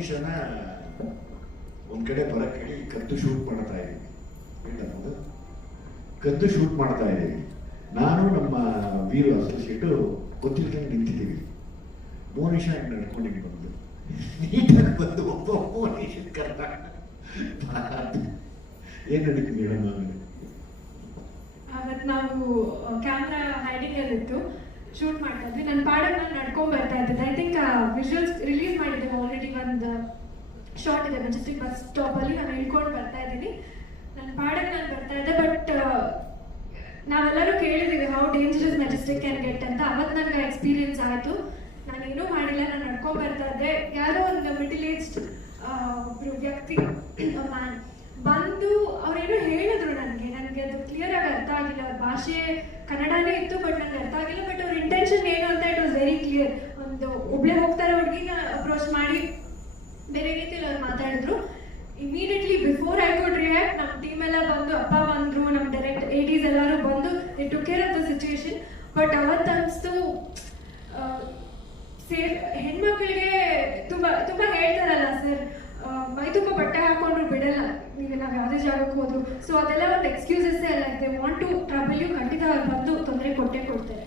ಮೋನಿಶಾನ ಒಂದ್ ಕಡೆ ಬರಕ್ ಹೇಳಿ ಕದ್ದು ಶೂಟ್ ಮಾಡ್ತಾ ಇದ್ದೀವಿ. ಹೇಳಬಹುದು ಕದ್ದು ಶೂಟ್ ಮಾಡ್ತಾ ಇದ್ದೀವಿ. ನಾನು ನಮ್ಮ ವೀರು ಅಸೋಸಿಯೇಟು ಗೊತ್ತಿಲ್ದಂಗೆ ನಿಂತಿದ್ದೀವಿ. ಮೋನಿಶಾ ನಡ್ಕೊಂಡಿದ್ದು ಬಂದು ನೀಟಾಗಿ ಬಂದು ಒಬ್ಬ ಮೋನಿಶನ್ ಕರ್ದ. ಏನ್ ನಡೀತೀನಿ ಹೇಳೋಣ. ಅವತ್ತು ನಾವು ಕ್ಯಾಮ್ರಾ ಹೈಡಿಂಗ್ ಅಲ್ಲಿತ್ತು, ಶೂಟ್ ಮಾಡ್ತಾ ಇದ್ವಿ. ನನ್ನ ಪಾಡಲ್ಲಿ ನಾನು ನಡ್ಕೊಂಡ್ ಬರ್ತಾ ಇದ್ದೆ. ಐ ಥಿಂಕ್ ವಿಜುವಲ್ಸ್ ರಿಲೀಸ್ ಮಾಡಿದ್ದೇವೆ ಆಲ್ರೆಡಿ. ಒಂದು ಶಾರ್ಟ್ ಇದೆ ಮೆಜೆಸ್ಟಿಕ್ ಬಸ್ ಸ್ಟಾಪ್ ಅಲ್ಲಿ. ನಾನು ಇಳ್ಕೊಂಡು ಬರ್ತಾ ಇದ್ದೀನಿ. ನನ್ನ ಪಾಡಲ್ಲಿ ನಾನು ಬರ್ತಾ ಇದ್ದೆ. ಬಟ್ ನಾವೆಲ್ಲರೂ ಕೇಳಿದ್ದೀವಿ how dangerous Majestic can get ಅಂತ. ಅವತ್ತು ನನಗೆ ಎಕ್ಸ್ಪೀರಿಯನ್ಸ್ ಆಯಿತು. ನಾನು ಏನೂ ಮಾಡಿಲ್ಲ, ನಾನು ನಡ್ಕೊಂಡ್ ಬರ್ತಾ ಇದ್ದೆ. ಯಾರೋ ಒಂದು ಮಿಡಲ್ ಏಜ್ಡ್ ಒಬ್ರು ವ್ಯಕ್ತಿ ಮ್ಯಾನ್ ಬಂದು ಅವ್ರೇನೋ ಹೇಳಿದ್ರು ನನಗೆ ಅದು ಕ್ಲಿಯರ್ ಆಗಿ ಅರ್ಥ ಆಗಿಲ್ಲ. ಅವ್ರ ಭಾಷೆ ಕನ್ನಡನೇ ಇತ್ತು, ಬಟ್ ನನಗೆ ಅರ್ಥ ಆಗಿಲ್ಲ. ಬಟ್ ಅವ್ರ ಇಂಟೆನ್ಷನ್ ಏನು ಅಂತ ಇಟ್ ವಾಸ್ ವೆರಿ ಕ್ಲಿಯರ್. ಒಂದು ಒಬ್ಳೆ ಹೋಗ್ತಾರೆ ಹುಡುಗಿನ ಅಪ್ರೋಚ್ ಮಾಡಿ ಬೇರೆ ರೀತಿಯಲ್ಲಿ ಅವ್ರು ಮಾತಾಡಿದ್ರು. Immediately before I could react, ನಮ್ಮ ಟೀಮ್ ಎಲ್ಲ ಬಂದು, ಅಪ್ಪ ಬಂದರು, ನಮ್ಮ ಡೈರೆಕ್ಟ್ ADs ಎಲ್ಲರೂ ಬಂದು they took care of the situation. But ಅವತ್ತು ಅನಿಸ್ತು ಸೇಫ್ ಹೆಣ್ಮಕ್ಳಿಗೆ ತುಂಬ ತುಂಬ ಹೇಳ್ತಾರಲ್ಲ ಸರ್, ಮೈ ತುಂಬ ಬಟ್ಟೆ ಹಾಕೊಂಡ್ರು ಬಿಡಲ್ಲ ನೀವು ನಾವು ಯಾವುದೇ ಜಾಗಕ್ಕೆ ಹೋದ್ರು. ಸೊ ಅದೆಲ್ಲ ಒಂದು ಎಕ್ಸ್ಕ್ಯೂಸಸ್ಸೇ ಅಲ್ಲ. They want to trouble you. ಖಂಡಿತ ಅವ್ರು ಬಂದು ತೊಂದರೆ ಕೊಟ್ಟೇ ಕೊಡ್ತಾರೆ.